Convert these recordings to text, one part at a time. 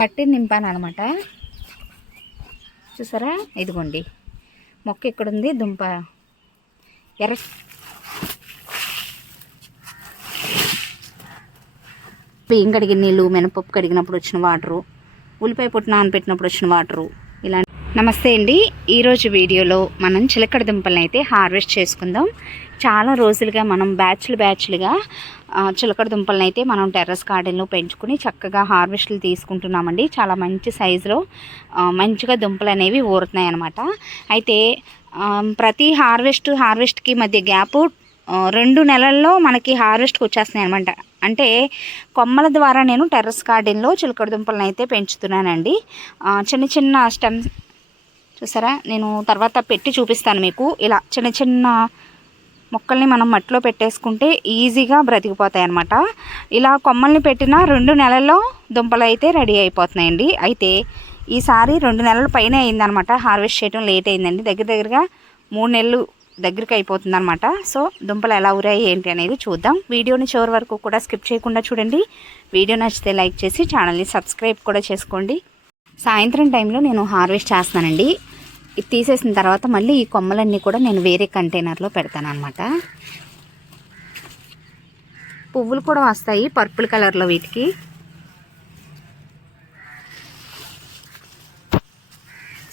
కట్టి నింపాను అనమాట చూసారా? ఇదిగోండి. మొక్క ఇక్కడుంది దుంప. ఎర్ర. బియ్యం కడిగిన నీళ్ళు మినపప్పు కడిగినప్పుడు వచ్చిన వాటరు ఉల్లిపాయ పొట్టు నానబెట్టినప్పుడు వచ్చిన వాటరు ఇలా నమస్తే అండి. ఈరోజు వీడియోలో మనం చిలకడ దుంపలను అయితే హార్వెస్ట్ చేసుకుందాం. చాలా రోజులుగా మనం బ్యాచ్లు బ్యాచ్లుగా చిలకడ దుంపలను అయితే మనం టెర్రస్ గార్డెన్లో పెంచుకుని చక్కగా హార్వెస్ట్లు తీసుకుంటున్నామండి. చాలా మంచి సైజులో మంచిగా దుంపలు అనేవి ఊరుతున్నాయి అనమాట అయితే ప్రతి హార్వెస్ట్ హార్వెస్ట్కి మధ్య గ్యాపు రెండు నెలల్లో మనకి హార్వెస్ట్కి వచ్చేస్తున్నాయి అనమాట అంటే కొమ్మల ద్వారా నేను టెర్రస్ గార్డెన్లో చిలకడ దుంపలను అయితే పెంచుతున్నానండి. చిన్న చిన్న స్టెమ్స్ చూసారా? నేను తర్వాత పెట్టి చూపిస్తాను మీకు. ఇలా చిన్న చిన్న మొక్కల్ని మనం మట్టిలో పెట్టేసుకుంటే ఈజీగా బ్రతికిపోతాయి అన్నమాట ఇలా కొమ్మల్ని పెట్టిన రెండు నెలల్లో దుంపలు అయితే రెడీ అయిపోతున్నాయండి. అయితే ఈసారి రెండు నెలల పైన అయిందనమాట హార్వెస్ట్ చేయడం లేట్ అయిందండి. దగ్గర దగ్గరగా మూడు నెలలు దగ్గరికి అయిపోతుంది అనమాట సో దుంపలు ఎలా ఊరాయి ఏంటి అనేది చూద్దాం. వీడియోని చివరి వరకు కూడా స్కిప్ చేయకుండా చూడండి. వీడియో నచ్చితే లైక్ చేసి ఛానల్ని సబ్స్క్రైబ్ కూడా చేసుకోండి. సాయంత్రం టైంలో నేను హార్వెస్ట్ చేస్తానండి ఇది తీసేసిన తర్వాత మళ్ళీ ఈ కొమ్మలన్నీ కూడా నేను వేరే కంటైనర్లో పెడతాను అనమాట పువ్వులు కూడా వస్తాయి పర్పుల్ కలర్లో వీటికి.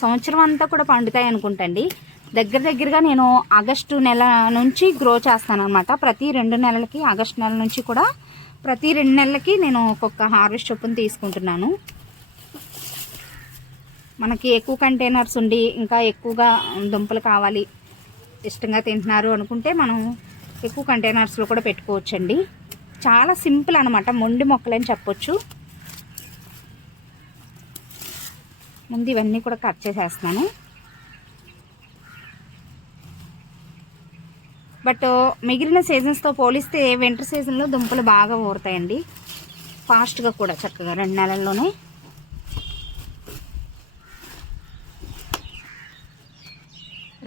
సంవత్సరం అంతా కూడా పండుతాయి అనుకుంటండి. దగ్గర దగ్గరగా నేను ఆగస్టు నెల నుంచి గ్రో చేస్తాను అనమాట ప్రతి రెండు నెలలకి ఆగస్టు నెల నుంచి కూడా ప్రతి రెండు నెలలకి నేను ఒక్కొక్క హార్వెస్ట్ చొప్పున తీసుకుంటున్నాను. మనకి ఎక్కువ కంటైనర్స్ ఉండి ఇంకా ఎక్కువగా దుంపలు కావాలి ఇష్టంగా తింటున్నారు అనుకుంటే మనం ఎక్కువ కంటైనర్స్లో కూడా పెట్టుకోవచ్చండి. చాలా సింపుల్ అనమాట మొండి మొక్కలని చెప్పొచ్చు. ముందు ఇవన్నీ కూడా కట్ చేసేస్తున్నాను. బట్ మిగిలిన సీజన్స్తో పోలిస్తే వింటర్ సీజన్లో దుంపలు బాగా ఊరుతాయండి. ఫాస్ట్గా కూడా చక్కగా రెండు నెలల్లోనే.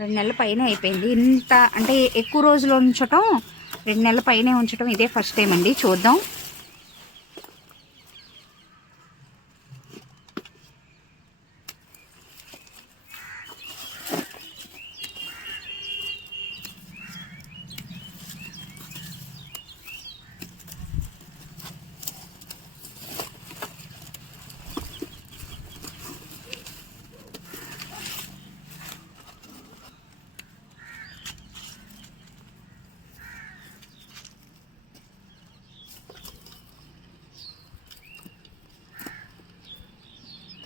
రెండు నెలల పైన అయిపోయింది. ఇంత అంటే ఎక్కువ రోజులు ఉంచటం రెండు నెలల పైనే ఉంచటం ఇదే ఫస్ట్ టైం అండి. చూద్దాం.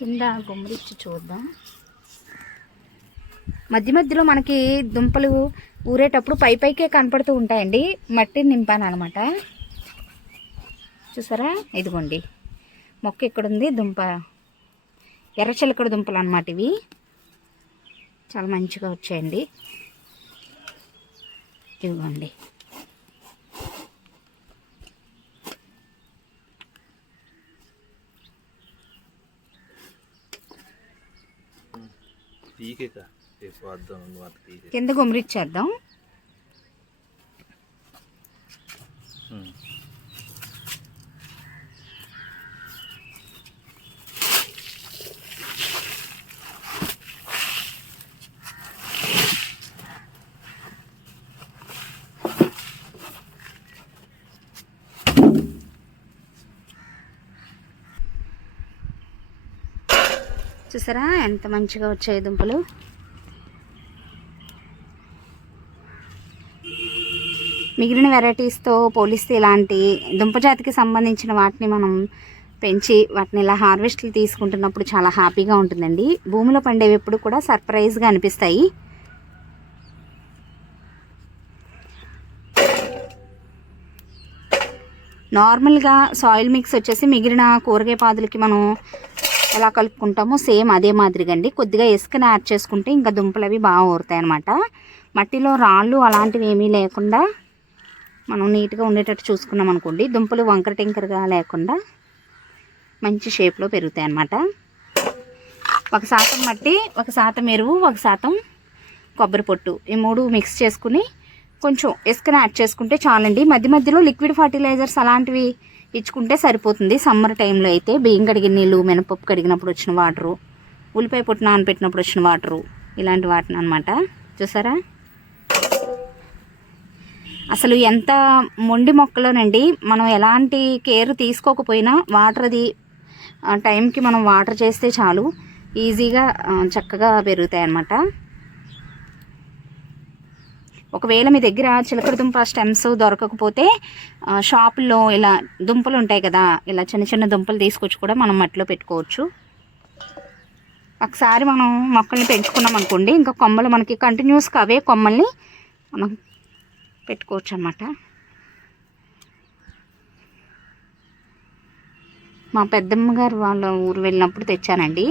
కింద గుమ్మరిచ్చి చూద్దాం. మధ్య మధ్యలో మనకి దుంపలు ఊరేటప్పుడు పై పైకే కనపడుతూ ఉంటాయండి. మట్టిని నింపాను అనమాట చూసారా? ఇదిగోండి. మొక్క ఎక్కడుంది? దుంప. ఎర్ర చిలకడ దుంపలు అనమాట ఇవి. చాలా మంచిగా వచ్చాయండి. ఇదిగోండి. పీకే కింద గుమ్మరిచ్చేద్దాం చూసారా? ఎంత మంచిగా వచ్చాయి దుంపలు. మిగిలిన వెరైటీస్తో పోలిస్తే ఇలాంటి దుంపజాతికి సంబంధించిన వాటిని మనం పెంచి వాటిని ఇలా హార్వెస్ట్లు తీసుకుంటున్నప్పుడు చాలా హ్యాపీగా ఉంటుందండి. భూమిలో పండేవి ఎప్పుడు కూడా సర్ప్రైజ్గా అనిపిస్తాయి. నార్మల్గా సాయిల్ మిక్స్ వచ్చేసి మిగిలిన కూరగాయ పాదులకి మనం ఎలా కలుపుకుంటామో సేమ్ అదే మాదిరిగా అండి కొద్దిగా ఇసుకని యాడ్ చేసుకుంటే ఇంకా దుంపలు అవి బాగా ఊరుతాయి అనమాట మట్టిలో రాళ్ళు అలాంటివి ఏమీ లేకుండా మనం నీట్గా ఉండేటట్టు చూసుకున్నాం అనుకోండి దుంపలు వంకర టింకరగా లేకుండా మంచి షేప్లో పెరుగుతాయి అన్నమాట ఒక శాతం మట్టి ఒక శాతం ఎరువు ఒక శాతం కొబ్బరి పొట్టు ఈ మూడు మిక్స్ చేసుకుని కొంచెం ఇసుకని యాడ్ చేసుకుంటే చాలండి. మధ్య మధ్యలో లిక్విడ్ ఫర్టిలైజర్స్ అలాంటివి ఇచ్చుకుంటే సరిపోతుంది. సమ్మర్ టైంలో అయితే బియ్యం కడిగిన నీళ్ళు మినపప్పు కడిగినప్పుడు వచ్చిన వాటరు ఉల్లిపాయ పొట్టు నానబెట్టినప్పుడు వచ్చిన వాటరు ఇలాంటి వాటిని అనమాట చూసారా? అసలు ఎంత మొండి మొక్కలోనండి మనం ఎలాంటి కేర్ తీసుకోకపోయినా వాటర్ అది టైంకి మనం వాటర్ చేస్తే చాలు ఈజీగా చక్కగా పెరుగుతాయి అన్నమాట ఒకవేళ మీ దగ్గర చిలకడ దుంప స్టెమ్స్ దొరకకపోతే షాపుల్లో ఇలా దుంపలు ఉంటాయి కదా ఇలా చిన్న చిన్న దుంపలు తీసుకొచ్చి కూడా మనం మట్టిలో పెట్టుకోవచ్చు. ఒకసారి మనం మొక్కల్ని పెంచుకున్నాం అనుకోండి ఇంకా కొమ్మలు మనకి కంటిన్యూస్గా అవే కొమ్మల్ని మనం పెట్టుకోవచ్చు అన్నమాట. మా పెద్దమ్మ గారు వాళ్ళ ఊరు వెళ్ళినప్పుడు తెచ్చానండి.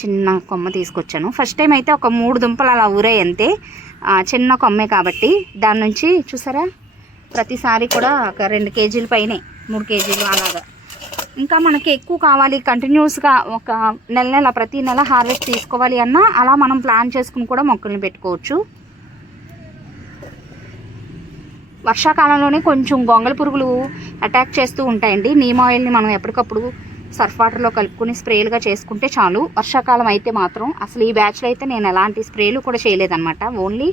చిన్న కొమ్మ తీసుకొచ్చాను. ఫస్ట్ టైం అయితే ఒక మూడు దుంపలు అలా ఊరే అంతే. చిన్న కొమ్మే కాబట్టి. దాని నుంచి చూసారా? ప్రతిసారి కూడా ఒక రెండు కేజీల పైనే మూడు కేజీలు అలాగా. ఇంకా మనకి ఎక్కువ కావాలి కంటిన్యూస్గా ఒక నెల నెల ప్రతి నెల హార్వెస్ట్ తీసుకోవాలి అన్నా అలా మనం ప్లాన్ చేసుకుని కూడా మొక్కల్ని పెట్టుకోవచ్చు. వర్షాకాలంలోనే కొంచెం గొంగళ పురుగులు అటాక్ చేస్తూ ఉంటాయండి. నీమ్ ఆయిల్ని మనం ఎప్పటికప్పుడు సర్ఫ్ వాటర్లో కలుపుకొని స్ప్రేలుగా చేసుకుంటే చాలు. వర్షాకాలం అయితే మాత్రం అసలు ఈ బ్యాచ్లో అయితే నేను ఎలాంటి స్ప్రేలు కూడా చేయలేదన్నమాట. ఓన్లీ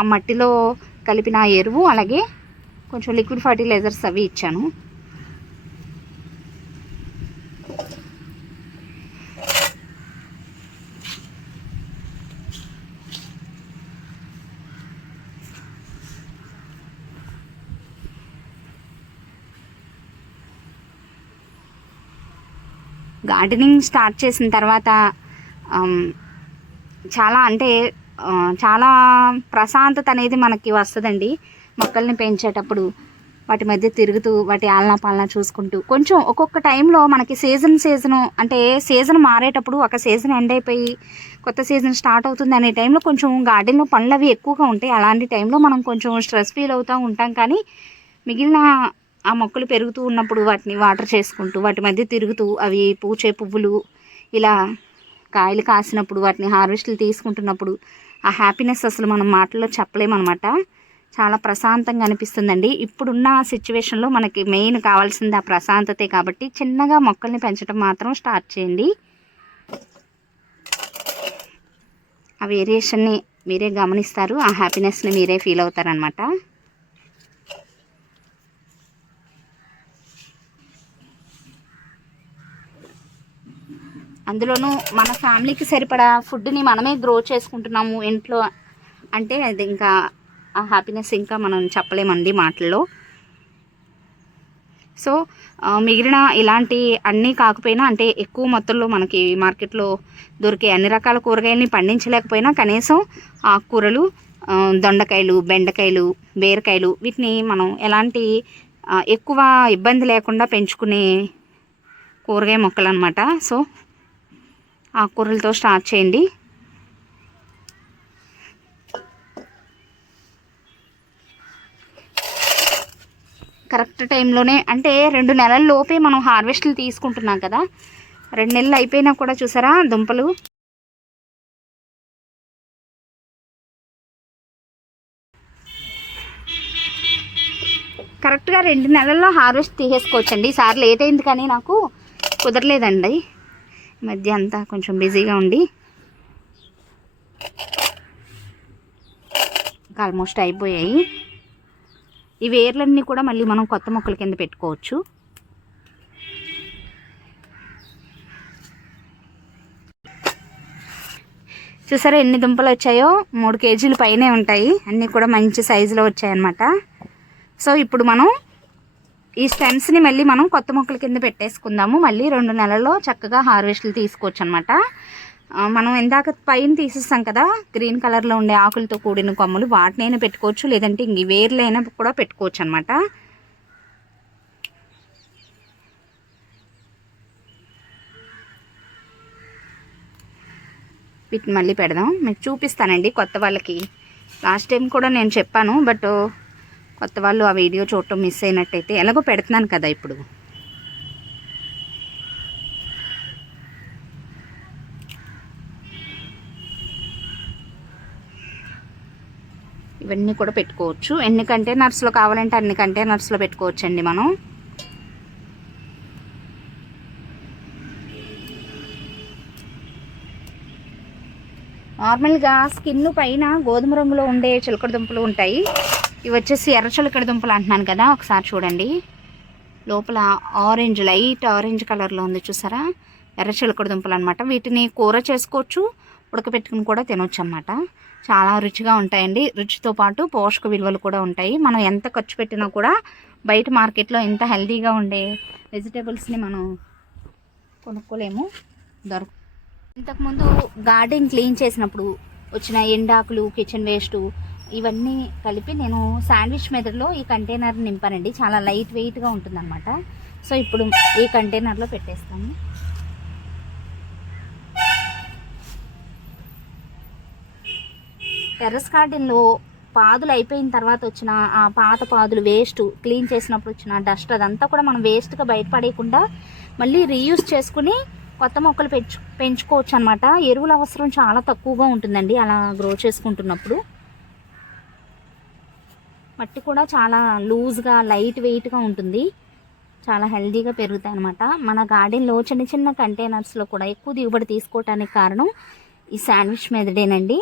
ఆ మట్టిలో కలిపిన ఎరువు అలాగే కొంచెం లిక్విడ్ ఫర్టిలైజర్స్ అవి ఇచ్చాను. గార్డెనింగ్ స్టార్ట్ చేసిన తర్వాత చాలా అంటే చాలా ప్రశాంతత అనేది మనకి వస్తుందండి మొక్కల్ని పెంచేటప్పుడు. వాటి మధ్య తిరుగుతూ వాటి ఆలనా పాలన చూసుకుంటూ. కొంచెం ఒక్కొక్క టైంలో మనకి సీజన్ సీజను అంటే సీజన్ మారేటప్పుడు ఒక సీజన్ ఎండ్ అయిపోయి కొత్త సీజన్ స్టార్ట్ అవుతుంది అనే టైంలో కొంచెం గార్డెన్లో పనులు అవి ఎక్కువగా ఉంటాయి. అలాంటి టైంలో మనం కొంచెం స్ట్రెస్ ఫీల్ అవుతూ ఉంటాం కానీ మిగిలిన ఆ మొక్కలు పెరుగుతూ ఉన్నప్పుడు వాటిని వాటర్ చేసుకుంటూ వాటి మధ్య తిరుగుతూ అవి పూచే పువ్వులు ఇలా కాయలు కాసినప్పుడు వాటిని హార్వెస్ట్లు తీసుకుంటున్నప్పుడు ఆ హ్యాపీనెస్ అసలు మనం మాటల్లో చెప్పలేమన్నమాట. చాలా ప్రశాంతంగా అనిపిస్తుందండి. ఇప్పుడున్న సిచ్యువేషన్లో మనకి మెయిన్ కావాల్సింది ఆ ప్రశాంతతే కాబట్టి చిన్నగా మొక్కల్ని పెంచడం మాత్రం స్టార్ట్ చేయండి. ఆ వేరియేషన్ని మీరే గమనిస్తారు ఆ హ్యాపీనెస్ని మీరే ఫీల్ అవుతారనమాట అందులోనూ మన ఫ్యామిలీకి సరిపడా ఫుడ్ని మనమే గ్రో చేసుకుంటున్నాము ఇంట్లో. అంటే అది ఇంకా ఆ హ్యాపీనెస్ ఇంకా మనం చెప్పలేమండి మాటల్లో. సో మిగిలిన ఇలాంటి అన్నీ కాకపోయినా అంటే ఎక్కువ మొత్తంలో మనకి మార్కెట్లో దొరికే అన్ని రకాల కూరగాయలని పండించలేకపోయినా కనీసం ఆకుకూరలు దొండకాయలు బెండకాయలు బీరకాయలు వీటిని మనం ఎలాంటి ఎక్కువ ఇబ్బంది లేకుండా పెంచుకునే కూరగాయ మొక్కలు అనమాట సో ఆకుకూరలతో స్టార్ట్ చేయండి. కరెక్ట్ టైంలోనే అంటే రెండు నెలల లోపే మనం హార్వెస్ట్లు తీసుకుంటున్నాం కదా. రెండు నెలలు అయిపోయినా కూడా చూసారా దుంపలు? కరెక్ట్గా రెండు నెలల్లో హార్వెస్ట్ తీసేసుకోవచ్చండి. ఈసారి లేట్ అయింది కానీ నాకు కుదరలేదండి. మధ్య అంతా కొంచెం బిజీగా ఉండి ఆల్మోస్ట్ అయిపోయాయి. ఈ వేర్లన్నీ కూడా మళ్ళీ మనం కొత్త మొక్కల కింద పెట్టుకోవచ్చు. చూసారా ఎన్ని దుంపలు వచ్చాయో? మూడు కేజీలు పైనే ఉంటాయి. అన్నీ కూడా మంచి సైజులో వచ్చాయన్నమాట. సో ఇప్పుడు మనం ఈ స్టెమ్స్ని మళ్ళీ మనం కొత్త మొక్కల కింద పెట్టేసుకుందాము. మళ్ళీ రెండు నెలల్లో చక్కగా హార్వెస్ట్లు తీసుకోవచ్చు అనమాట మనం ఇందాక పైన తీసేస్తాం కదా గ్రీన్ కలర్లో ఉండే ఆకులతో కూడిన కొమ్మలు వాటినైనా పెట్టుకోవచ్చు లేదంటే ఇంక వేర్లైనా కూడా పెట్టుకోవచ్చు అనమాట వీటిని మళ్ళీ పెడదాం. మీకు చూపిస్తానండి కొత్త వాళ్ళకి. లాస్ట్ టైం కూడా నేను చెప్పాను బట్ కొత్త వాళ్ళు ఆ వీడియో చూడటం మిస్ అయినట్టయితే ఎలాగో పెడుతున్నాను కదా ఇప్పుడు. ఇవన్నీ కూడా పెట్టుకోవచ్చు. ఎన్ని కంటైనర్స్లో కావాలంటే అన్ని కంటైనర్స్లో పెట్టుకోవచ్చండి మనం. నార్మల్గా స్కిన్ పైన గోధుమ రంగులో ఉండే చిలకడ దుంపలు ఉంటాయి. ఇవి వచ్చేసి ఎర్ర చిలకడ దుంపలు అంటున్నాను కదా ఒకసారి చూడండి. లోపల ఆరెంజ్ లైట్ ఆరెంజ్ కలర్లో ఉంది చూసారా? ఎర్ర చిలకడ దుంపలు అనమాట వీటిని కూర చేసుకోవచ్చు ఉడకపెట్టుకుని కూడా తినొచ్చు అనమాట చాలా రుచిగా ఉంటాయండి. రుచితో పాటు పోషక విలువలు కూడా ఉంటాయి. మనం ఎంత ఖర్చు పెట్టినా కూడా బయట మార్కెట్లో ఎంత హెల్తీగా ఉండే వెజిటేబుల్స్ని మనం కొనుక్కోలేము. దొరక ఇంతకుముందు గార్డెన్ క్లీన్ చేసినప్పుడు వచ్చిన ఎండాకులు కిచెన్ వేస్ట్ ఇవన్నీ కలిపి నేను శాండ్విచ్ మెదడులో ఈ కంటైనర్ నింపానండి. చాలా లైట్ వెయిట్గా ఉంటుందన్నమాట. సో ఇప్పుడు ఈ కంటైనర్లో పెట్టేస్తాను. టెర్రస్ గార్డెన్లో పాదులు అయిపోయిన తర్వాత వచ్చిన ఆ పాత పాదులు వేస్ట్ క్లీన్ చేసినప్పుడు వచ్చిన డస్ట్ అదంతా కూడా మనం వేస్ట్గా బయటపడేయకుండా మళ్ళీ రీయూస్ చేసుకుని కొత్త మొక్కలు పెంచు పెంచుకోవచ్చు అనమాట ఎరువుల అవసరం చాలా తక్కువగా ఉంటుందండి. అలా గ్రో చేసుకుంటున్నప్పుడు. మట్టి కూడా చాలా లూజ్గా లైట్ వెయిట్గా ఉంటుంది. చాలా హెల్దీగా పెరుగుతాయి అనమాట మన గార్డెన్లో చిన్న చిన్న కంటైనర్స్లో కూడా ఎక్కువ దిగుబడి తీసుకోవటానికి కారణం ఈ శాండ్విచ్ మెదడేనండి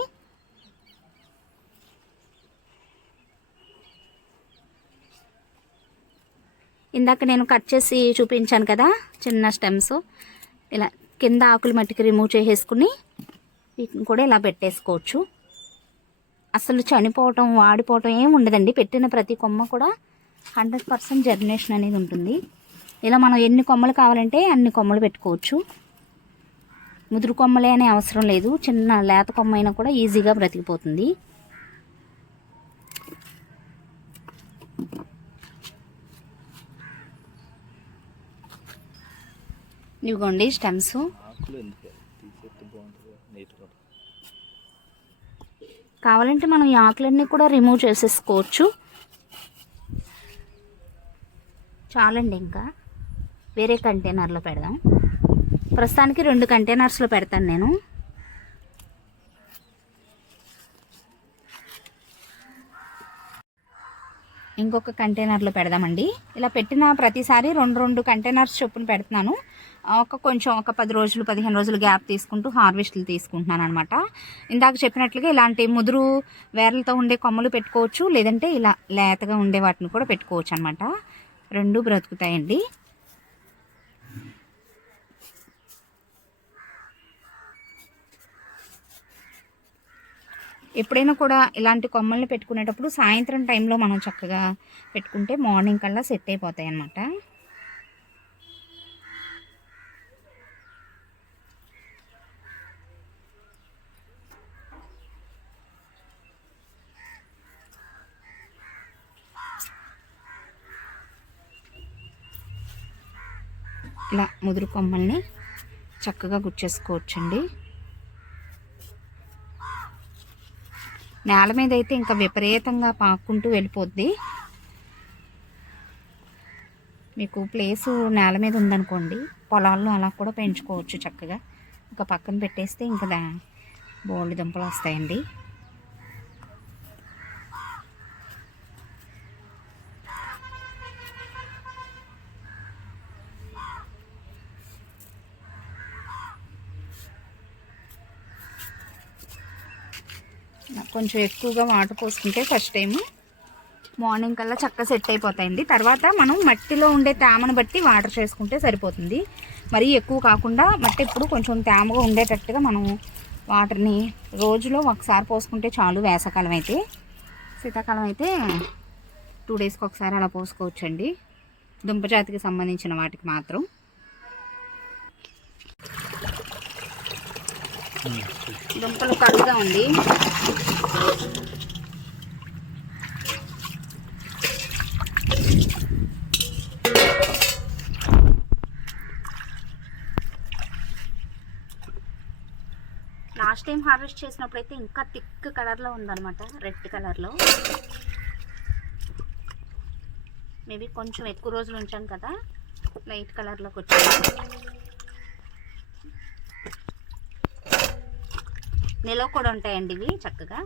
ఇందాక నేను కట్ చేసి చూపించాను కదా చిన్న స్టెమ్స్ ఇలా కింద ఆకులు మట్టికి రిమూవ్ చేసేసుకుని వీటిని కూడా ఇలా పెట్టేసుకోవచ్చు. అసలు చనిపోవటం వాడిపోవటం ఏం ఉండదండి. పెట్టిన ప్రతి కొమ్మ కూడా హండ్రెడ్ పర్సెంట్ జర్మినేషన్ అనేది ఉంటుంది. ఇలా మనం ఎన్ని కొమ్మలు కావాలంటే అన్ని కొమ్మలు పెట్టుకోవచ్చు. ముదురు కొమ్మలే అనే అవసరం లేదు. చిన్న లేత కొమ్మ అయినా కూడా ఈజీగా బ్రతికిపోతుంది. ఇవిగోండి స్టెమ్స్ ఆకులు ఎందుకు తీసేస్తే బాగుంటుంది నీట్గా కావాలంటే మనం ఈ ఆకులన్నీ కూడా రిమూవ్ చేసేసుకోవచ్చు. చాలండి ఇంకా. వేరే కంటైనర్లో పెడదాం. ప్రస్తుతానికి రెండు కంటైనర్స్లో పెడతాను నేను. ఇంకొక కంటైనర్లో పెడదామండి. ఇలా పెట్టిన ప్రతిసారి రెండు రెండు కంటైనర్స్ చొప్పున పెడుతున్నాను. ఒక కొంచెం ఒక పది రోజులు పదిహేను రోజులు గ్యాప్ తీసుకుంటూ హార్వెస్ట్లు తీసుకుంటున్నాను అనమాట ఇందాక చెప్పినట్లుగా ఇలాంటి ముదురు వేర్లతో ఉండే కొమ్మలు పెట్టుకోవచ్చు లేదంటే ఇలా లేతగా ఉండే వాటిని కూడా పెట్టుకోవచ్చు అనమాట రెండు బ్రతుకుతాయండి. ఎప్పుడైనా కూడా ఇలాంటి కొమ్మల్ని పెట్టుకునేటప్పుడు సాయంత్రం టైంలో మనం చక్కగా పెట్టుకుంటే మార్నింగ్ కల్లా సెట్ అయిపోతాయి అన్నమాట ఇలా ముదురు కొమ్మల్ని చక్కగా గుచ్చేసుకోవచ్చండి. నేల మీద అయితే ఇంకా విపరీతంగా పాక్కుంటూ వెళ్ళిపోద్ది. మీకు ప్లేసు నేల మీద ఉందనుకోండి పొలాల్లో అలా కూడా పెంచుకోవచ్చు చక్కగా. ఇంకా పక్కన పెట్టేస్తే ఇంకా దా బోల్డ్ దుంపలు వస్తాయండి. కొంచెం ఎక్కువగా వాటర్ పోసుకుంటే ఫస్ట్ టైము మార్నింగ్ కల్లా చక్కగా సెట్ అయిపోతాయండి. తర్వాత మనం మట్టిలో ఉండే తేమను బట్టి వాటర్ చేసుకుంటే సరిపోతుంది. మరీ ఎక్కువ కాకుండా మట్టి ఎప్పుడు కొంచెం తేమగా ఉండేటట్టుగా మనం వాటర్ని రోజులో ఒకసారి పోసుకుంటే చాలు వేసవకాలం అయితే. శీతాకాలం అయితే టూ డేస్కి ఒకసారి అలా పోసుకోవచ్చండి. దుంపజాతికి సంబంధించిన వాటికి మాత్రం. దుంపలు కడుగుదా ఉంది. లాస్ట్ టైం హార్వెస్ట్ చేసినప్పుడు అయితే ఇంకా థిక్ కలర్లో ఉందన్నమాట రెడ్ కలర్లో. మేబీ కొంచెం ఎక్కువ రోజులు ఉంచాను కదా లైట్ కలర్లోకి వచ్చింది నిలవ కూడా ఉంటాయండి ఇవి చక్కగా.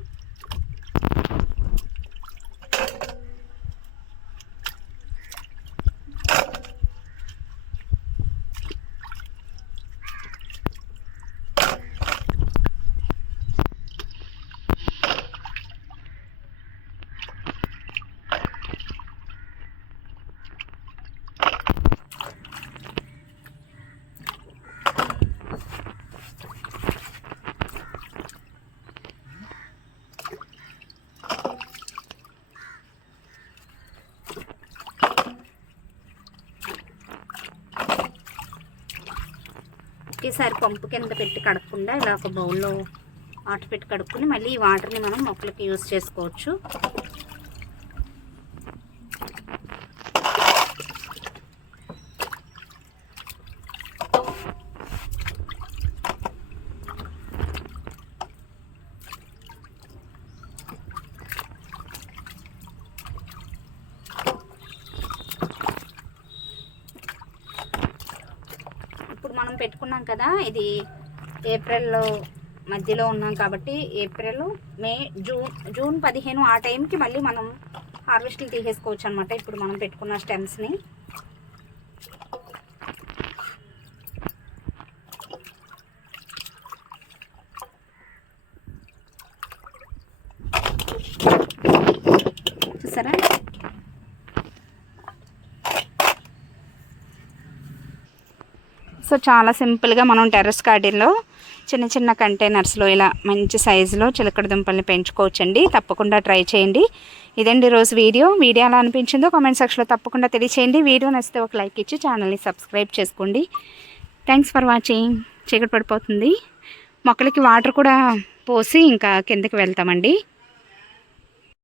ఒకేసారి పంపు కింద పెట్టి కడగకుండా ఇలా ఒక బౌల్లో వాటర్ పెట్టి కడుక్కుని మళ్ళీ ఈ వాటర్ని మనం మొక్కలకి యూస్ చేసుకోవచ్చు ఇప్పుడు మనం పెట్టుకున్నాం కదా ఇది ఏప్రిల్లో మధ్యలో ఉన్నాం కాబట్టి ఏప్రిల్ మే జూన్ జూన్ పదిహేను ఆ టైంకి మళ్ళీ మనం హార్వెస్ట్లు తీసేసుకోవచ్చు అనమాట ఇప్పుడు మనం పెట్టుకున్న స్టెమ్స్ని. చూసారా? సో చాలా సింపుల్గా మనం టెర్రస్ గార్డెన్లో చిన్న చిన్న కంటైనర్స్లో ఇలా మంచి సైజులో చిలకడ దుంపల్ని పెంచుకోవచ్చండి. తప్పకుండా ట్రై చేయండి. ఇదండి రోజు వీడియో. వీడియో ఎలా అనిపించిందో కామెంట్ సెక్షన్లో తప్పకుండా తెలియచేయండి. వీడియో నచ్చితే ఒక లైక్ ఇచ్చి ఛానల్ని సబ్స్క్రైబ్ చేసుకోండి. Thanks for watching. చీకటి పడిపోతుంది. మొక్కలకి వాటర్ కూడా పోసి ఇంకా కిందకి వెళ్తామండి.